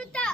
ルタ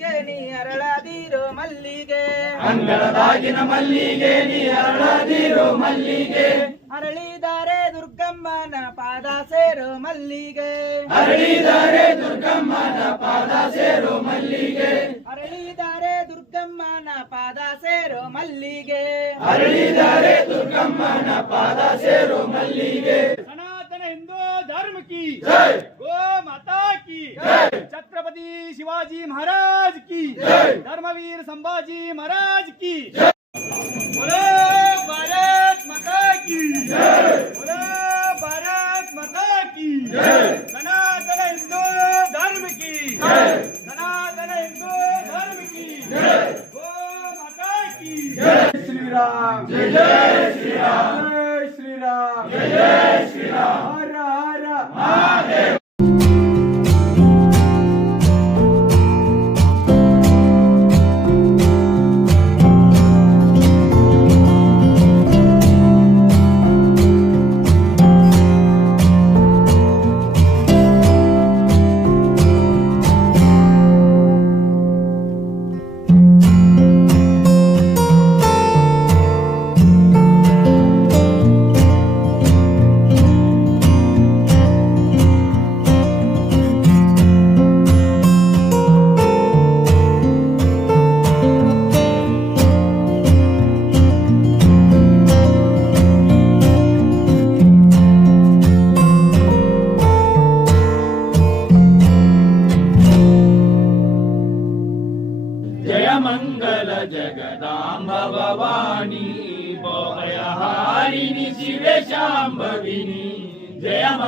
ಮಲ್ಲಿಗೆ ನೀ ಅರಳದಿರೋ ಮಲ್ಲಿಗೆ ಅಂಗಳದಾಗಿನ ಮಲ್ಲಿಗೆ ನೀ ಅರಳದಿರೋ ಮಲ್ಲಿಗೆ ಅರಳಿದಾರೆ ದುರ್ಗಮ್ಮನ ಪಾದ ಸೇರೋ ಮಲ್ಲಿಗೆ ಅರಳಿದಾರೆ ದುರ್ಗಮ್ಮನ ಪಾದ ಸೇರೋ ಮಲ್ಲಿಗೆ ಅರಳಿದಾರೆ ದುರ್ಗಮ್ಮನ ಪಾದ ಸೇರೋ ಮಲ್ಲಿಗೆ ಅರಳಿದಾರೆ ದುರ್ಗಮ್ಮನ ಪಾದ ಸೇರೋ ಮಲ್ಲಿಗೆ ಸನಾತನ ಹಿಂದೂ ಧರ್ಮಕ್ಕೆ ಗೋ ಮಾತಾ ಕಿ छत्रपति शिवाजी महाराज की। धर्मवीर संभाजी महाराज की। जय। बोलो भारत माता की। बोलो भारत माता की। सनातन हिंदू धर्म की। सनातन हिंदू धर्म की। गो माता की। श्री राम। जय जय श्री राम। जय श्री राम। जय जय श्री राम। हर हर। महादेव। जय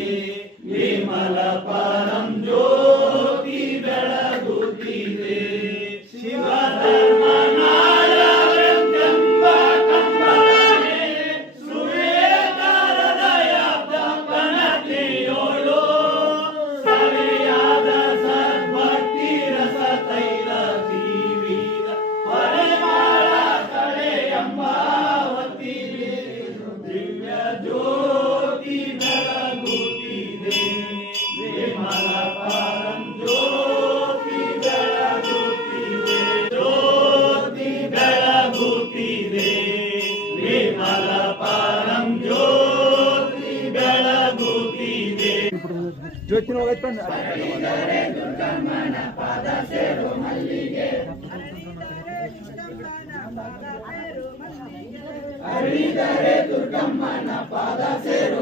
ಕಿನ್ನ ಹೋಗೈತೆ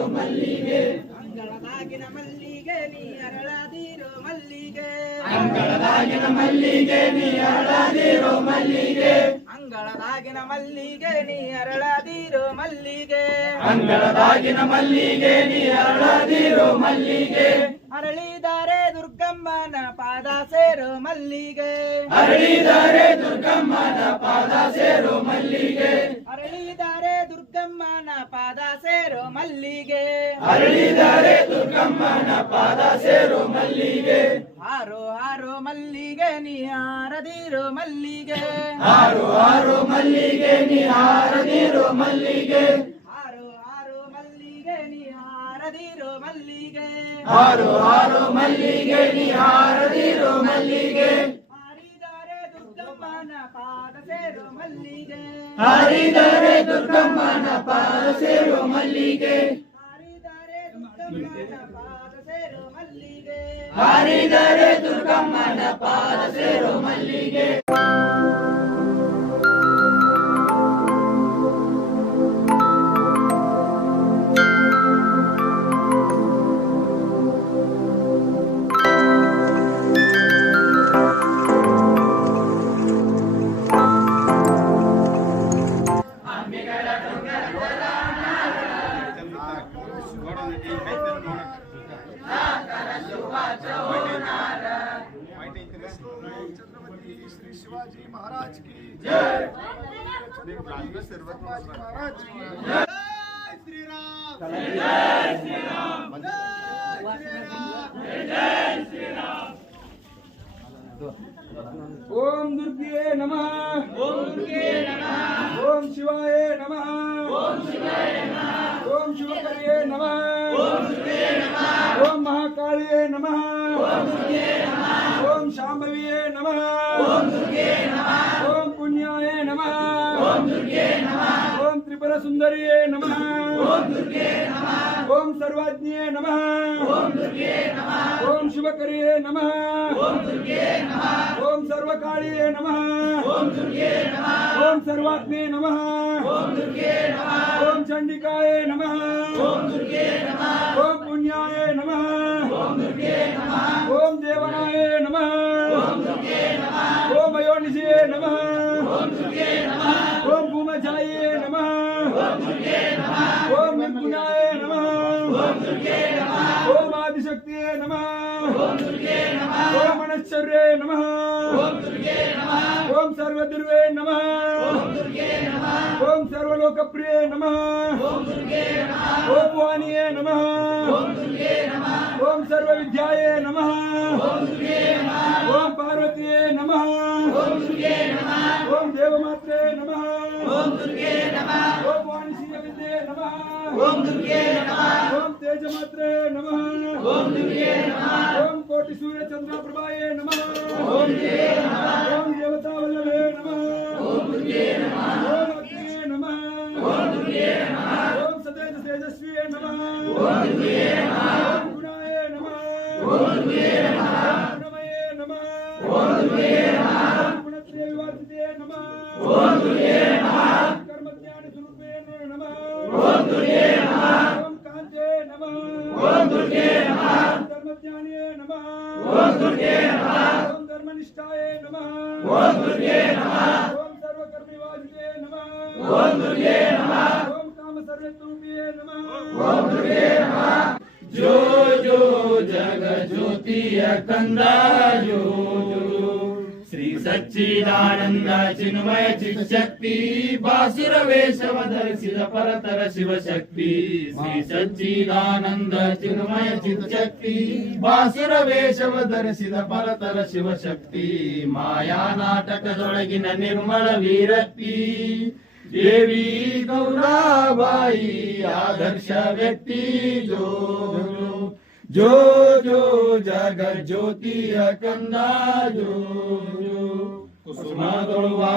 ಮಲ್ಲಿಗೆ ಅಂಗಳದಾಗಿನ ಮಲ್ಲಿಗೆ ನೀ ಅರಳದಿರೋ ಮಲ್ಲಿಗೆ. ಅಂಗಳದಾಗಿನ ಮಲ್ಲಿಗೆ ನೀ ಅರಳದಿರೋ ಮಲ್ಲಿಗೆ. ಅಂಗಳದಾಗಿನ ಮಲ್ಲಿಗೆ ನೀ ಅರಳದಿರೋ ಮಲ್ಲಿಗೆ. ಅಂಗಳದಾಗಿನ ಮಲ್ಲಿಗೆ ನೀ ಅರಳದಿರೋ ಮಲ್ಲಿಗೆ. ಅರಳಿದಾರೆ ದುರ್ಗಮ್ಮನ ಪಾದ ಸೇರು ಮಲ್ಲಿಗೆ. ಅರಳಿದಾರೆ ದುರ್ಗಮ್ಮನ ಪಾದ ಸೇರು ಮಲ್ಲಿಗೆ. ಅರಳಿದಾರೆ ದುರ್ಗಮ್ಮನ ಪಾದ ಸೇರು ಮಲ್ಲಿಗೆ. ಅರಳಿದಾರೆ ದುರ್ಗಮ್ಮನ ಪಾದ ಸೇರು ಮಲ್ಲಿಗೆ. ಹಾರೋ ಆರು ಮಲ್ಲಿಗೆ ನಿಹಾರದಿರು ಹಾರದಿರೋ ಮಲ್ಲಿಗೆ. ಆರು ಆರು ಮಲ್ಲಿಗೆ ನಿಹಾರದಿರು ಹಾರದಿರೋ ಮಲ್ಲಿಗೆ. ಹಾರದಿರೋ ಮಲ್ಲಿಗೆ ಆರು ಆರು ಮಲ್ಲಿಗೆ ನೀ ಹಾರದಿರೋ ಮಲ್ಲಿಗೆ ಹಾರಿದಾರೆ ದುರ್ಗಮ್ಮನ ಪಾದ ಸೇರೋ ಮಲ್ಲಿಗೆ ಹಾರಿದರೆ ದುರ್ಗಮ್ಮನ ಪಾದ ಸೇರೋ ಮಲ್ಲಿಗೆ ಹಾರಿದಾರೆ ದುರ್ಗಮ್ಮನ ಪಾದ ಸೇರೋ ಮಲ್ಲಿಗೆ ಹಾರಿದರೆ ದುರ್ಗಮ್ಮನ ಪಾದ ಸೇರೋ ಮಲ್ಲಿಗೆ महाराज की। जय श्री राम जय श्री राम जय श्री राम ओम दुर्गे नमः। ओम दुर्गे नमः। ओम शिवाय नमः। ओम शिवाय नमः। ओम शिवकर्ये नमः। ओम शिवे नमः। ओम महाकालिये नमः। ओम दुर्गे नमः। ओम शांभवीये नमः। ओम दुर्गे नमः। ओम पुण्याय नमः। ओम दुर्गे नमः। सुंदरिये नमः। ओम दुर्गे नमः ओम सर्वाज्ञे नमः। ओम दुर्गे नमः। ओम शिवकरिये नमः। ओम दुर्गे नमः। ओम सर्वकालिये नमः। ओम दुर्गे नमः ओम नमः ओम दुर्गे नमः ओम चंडिकाये नमः ओम दुर्गे नमः ओम पुण्याय नमः। ओम दुर्गे नमः। ओम नमः ओम दुर्गे नमः ओम अयोनिषे नमः। ఓం ఆదిశక్తి నమ. ఓం మనశ్చర్యే నమ. ఓం సర్వదుర్వే నమ. ఓం సర్వలోకప్రియే నమ. ఓం వాణియే నమ. ఓం సర్వవిద్యాయే నమ. ఓం పార్వతీయే నమ. ఓం దేవమాత్రే నమ. ఓం వాణి नमः। ओम दुर्गे नमः। ओम तेजमात्रे नमः। ओम दुर्गे नमः। ओम कोटि सूर्य चंद्र प्रभाये नमः। ओम देव ಜೋ ಜೋ ಜಗ ಜ್ಯೋತಿಯ ಕಂದ ಜೋ ಶ್ರೀ ಸಚ್ಚಿದಾನಂದ ಚಿನ್ಮಯ ಶಕ್ತಿ ಬಾಸುರ ವೇಷವ ಧರಿಸಿದ ಪರತರ ಶಿವ ಶಕ್ತಿ ಶ್ರೀ ಸಚ್ಚಿದಾನಂದ ಚಿನ್ಮಯ ಶಕ್ತಿ ಬಾಸುರ ವೇಷವ ಧರಿಸಿದ ಪರತರ ಶಿವ ಶಕ್ತಿ ಮಾಯಾ ನಾಟಕದೊಳಗಿನ ನಿರ್ಮಲ ವೀರಕ್ತಿ ದೇವಿ ಗೌರಾಬಾಯಿ ಆದರ್ಶ ವ್ಯಕ್ತಿ ಜೋ ಜೋ ಜೋ ಜಗ ಜ್ಯೋತಿಯ ಕಂದ ಜೋ ಜೋ ಕುಸುಮಗಳು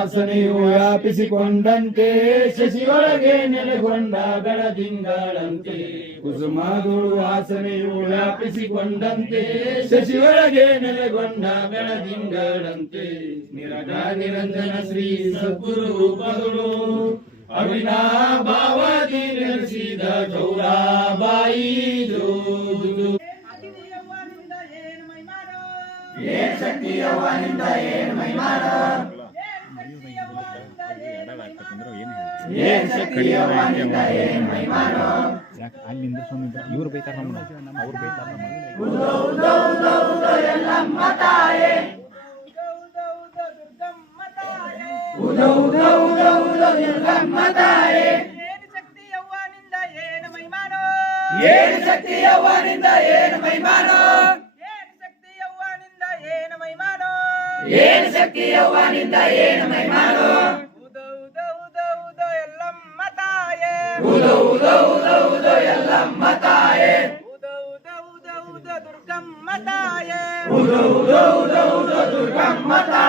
ವಾಸನೆಯು ವ್ಯಾಪಿಸಿಕೊಂಡಂತೆ ಶಶಿಯೊಳಗೆ ನೆಲೆಗೊಂಡ ಬೆಳದಿಂಗಳಂತೆ. ಕುಸುಮಗಳು ವಾಸನೆಯು ವ್ಯಾಪಿಸಿಕೊಂಡಂತೆ ಶಶಿಯೊಳಗೆ ನೆಲೆಗೊಂಡ ಬೆಳದಿಂಗಳಂತೆ. ನಿರಗ ನಿರಂಜನ ಶ್ರೀ ಸದ್ಗುರು ರೂಪಗಳು ಅವಿನಾಭಾವದಿ ನೆಲೆಸಿದ ಗೌರಾಬಾಯಿ ಏನ್ ಅತಿಥಿ ಯವ್ವನಿಂದ ಏನು ಶಕ್ತಿ ಉದ ಉದ ದುರ್ಗಮ್ಮ ತಾಯೇ ಉದ ಉದ ಉದ ಉದ ದುರ್ಗಮ್ಮ ತಾಯೇ ಏನು ಶಕ್ತಿ ಅವ್ವನಿಂದ ಏನು ಮೈಮಾನೋ ಏನು ಶಕ್ತಿ ಅವ್ವನಿಂದ ಏನು ಮೈಮಾನೋ ಏನು ಶಕ್ತಿ ಅವ್ವನಿಂದ ಏನು ಮೈಮಾನೋ ఉద ఉద ఉద ఉద ఎల్లమ్మ తాయే ఉద ఉద ఉద ఉద దుర్గమ్మ తాయే ఉద ఉద ఉద దుర్గమ్మ తాయే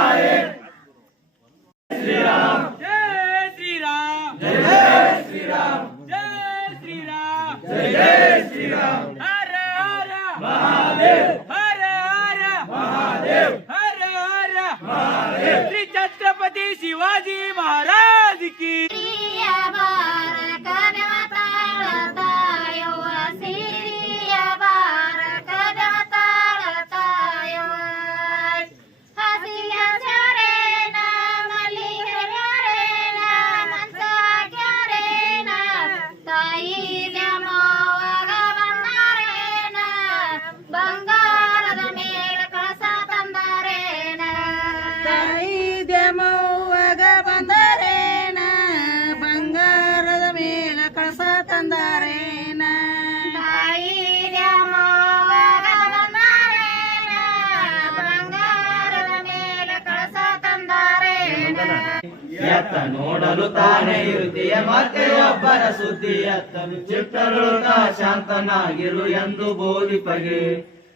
ನೋಡಲು ತಾನೇ ಇರುತ್ತೀಯ ಮತ್ತೆ ಒಬ್ಬರ ಸುದ್ದಿ ಎತ್ತನು ಚಿತ್ತರು ಶಾಂತನಾಗಿರು ಎಂದು ಬೋಧಿಪಗೆ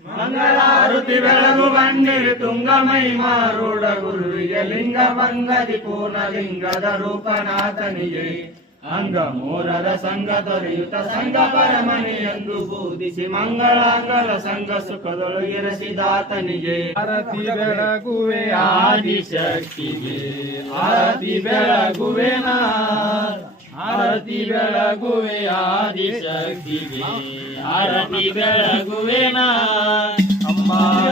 ಮಂಗಳಾರುತಿ ಬೆಳಗು ಬಣ್ಣಿರು ತುಂಗ ಮೈಮಾರೂಢ ಗುರುವಿಗೆ ಲಿಂಗ ಭಂಗದಿ ಪೂರ್ಣ ಲಿಂಗದ ರೂಪನಾಥನಿಗೆ ಅಂಗ ಮೂರರ ಸಂಘ ದೊರೆಯುತ್ತ ಸಂಘ ಪರಮಣಿ ಎಂದು ಬೋಧಿಸಿ ಮಂಗಳಾಂಗಲ ಸಂಘ ಸುಖದೊಳಗಿರಸಿದಾತನಿಗೆ ಆರತಿ ಬೆಳಗುವೆ ಆದಿಶಕ್ತಿಗೆ ಆರತಿ ಬೆಳಗುವೆ ಆರತಿ ಬೆಳಗುವೆ ಆದಿಶಕ್ತಿಗೆ ಆರತಿ ಬೆಳಗುವೆ ಅಮ್ಮ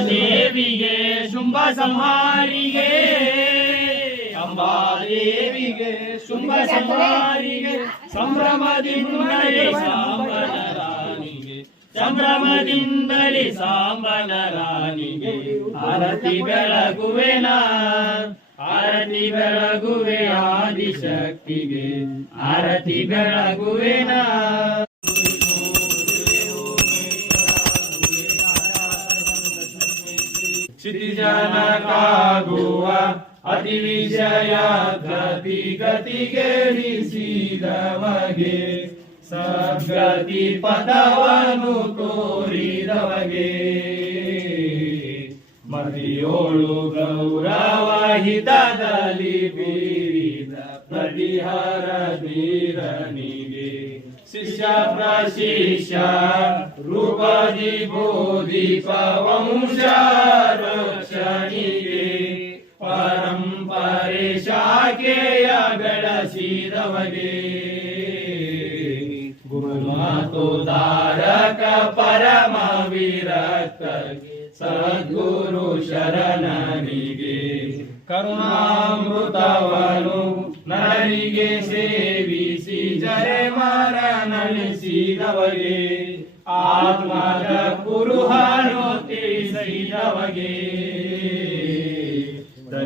ದೇವಿಗೆ ಶುಂಭ ಸಂಹಾರಿಗೆ. ಅಂಬಾದೇವಿಗೆ ಶುಂಭ ಸಂಹಾರಿಗೆ ಸಂಭ್ರಮದಿಂದಲೇ ಸಾಂಬನ ರಾಣಿಗೆ ಸಂಭ್ರಮದಿಂದಲೇ ಸಾಂಬನ ರಾಣಿಗೆ ಆರತಿ ಬೆಳಗುವೆನ ಆರತಿ ಬೆಳಗುವೆ ಆದಿಶಕ್ತಿಗೆ ಆರತಿ ಬೆಳಗುವೆನ ಕ್ಷಿತಿಜನಕಾಗುವ ಅತಿ ವಿಜಯ ಗತಿ ಗತಿಗೆಳಿಸಿದವಗೆ ಸದ್ಗತಿ ಪದವನ್ನು ತೋರಿದವಗೆ ಮದಿಯೋಳು ಗೌರವ ಹಿತದಲ್ಲಿ ಬೀರಿದ ಪರಿಹಾರ ಬೀರನಿಗೆ ಶಿಷ್ಯ ಪ್ರಶಿಷ್ಯ ರೂಪದಿ ಬೋಧಿಪ ವಂಶ ರಕ್ಷಣಿಗೆ. ಪರಂಪರೆ ಶಾಖೆಯ ಬೆಳೆಸಿದವಗೆ ಗುರುಮಾತು ಧಾರಕ ಪರಮ ವಿರಕ್ತ ಸದ್ಗುರು ಶರಣನಿಗೆ. ಕರುಣಾಮೃತವನು ನರಿಗೆ ಸೇವಿಸಿ ಜರೆ ಮರಣಿಸಿದವಗೆ ಆತ್ಮದ ಕುರುಹನು ತಿಳಿಸಿದವಗೆ.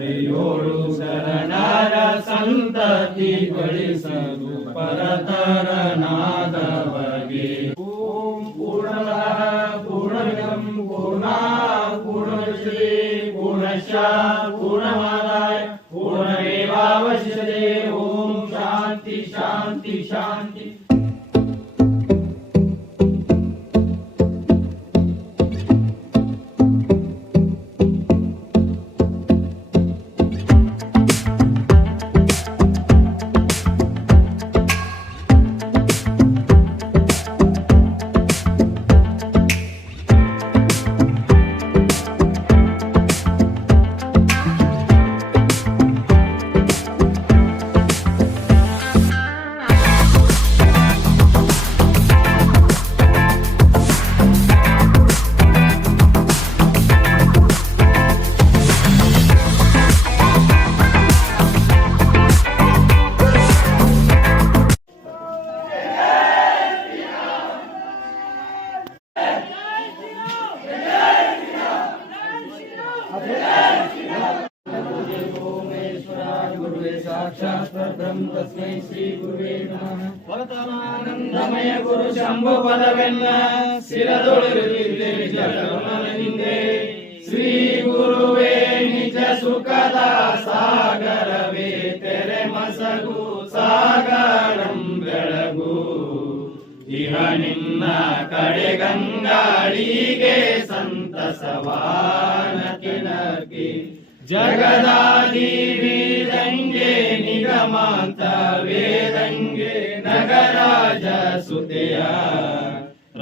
ದರೆಯೋಳು ಶರಣರ ಸಂತತಿ ಗಳಿಸಲು ಪರತರನಾದವಗೆ ಪರತಮಾನಂದಮಯ ಗುರು ಶಂಭು ಪದವೆನ್ನ ಸಿರದೊಳಗಿದ್ದೆ ನಿಜ ಶ್ರೀ ಗುರುವೇ, ನಿಜ ಸುಖದ ಸಾಗರವೇ, ತೆರೆ ಮಸಗು ಸಾಗರಂ ಬೆಳಗು. ಇಹ ನಿನ್ನ ಕಡೆ ಗಂಗಾಳಿಗೆ ಸಂತಸವಾನಕಿ ಜಗದಾದಿ ವೇದಂಗೆ ನಿಗಮಾಂತ ವೇದಂಗೆ. नगराज सुतया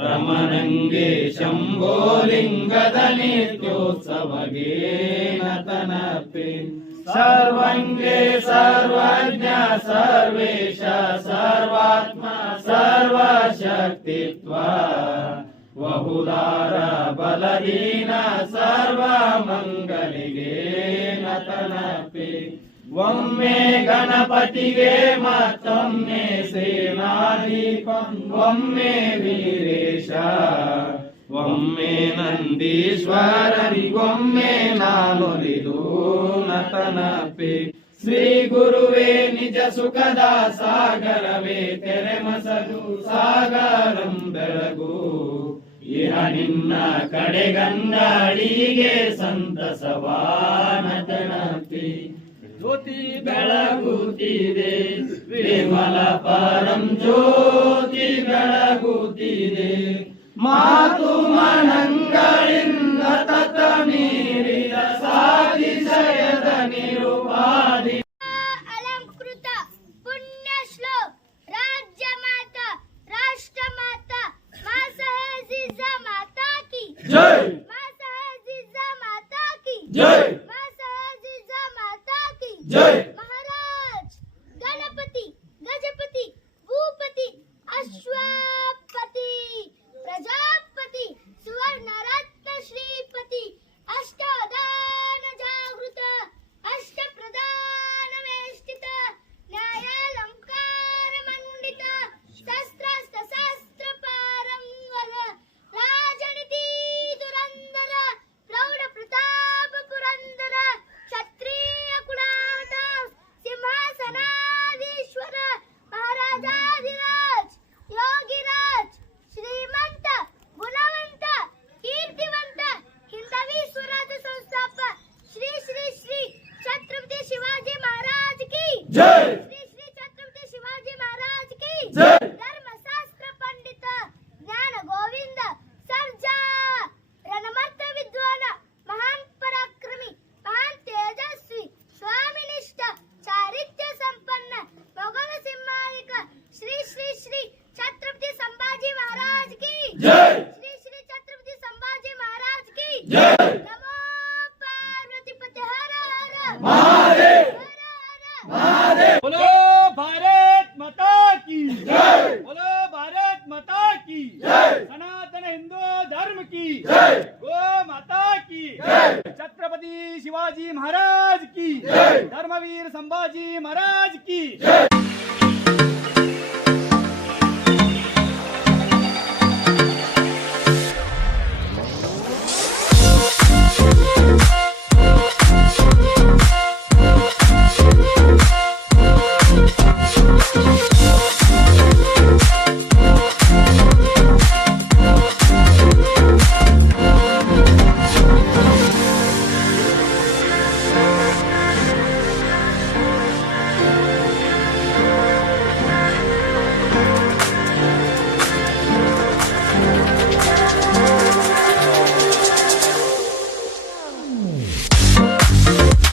रमणङ्गे शम्भोलिङ्गदनित्योत्सवगे नतनपि सर्वङ्गे सर्वज्ञ सर्वेश सर्वात्मा सर्वशक्तित्वा। बहुधार बलहीन सर्वमङ्गलिगे। ಒಮ್ಮೆ ಗಣಪತಿಗೆ ಮತ್ತೊಮ್ಮೆ ಸೇನಾಧಿಪಂ. ಒಮ್ಮೆ ವೀರೇಶ, ಒಮ್ಮೆ ನಂದೀಶ್ವರನಿಗೊಮ್ಮೆ ನಾನುರಿದು ನತನಪಿ ಶ್ರೀ ಗುರುವೇ, ನಿಜ ಸುಖದ ಸಾಗರವೇ ತೆರೆಮಸದು ಸಾಗರಂ ಬೆಳಗು. ಇಹ ನಿನ್ನ ಕಡೆಗಂಗಾಡಿಗೆ ಸಂತಸವಾನತನ. ಜ್ಯೋತಿ ಬೆಳಗುತ್ತಿದೆ. ವಿಮಲ ಪರಂ ಜ್ಯೋತಿ ಬೆಳಗುತ್ತಿದೆ. ಮಾತು ಮನಂಗಳಿಂದ ತತನಿ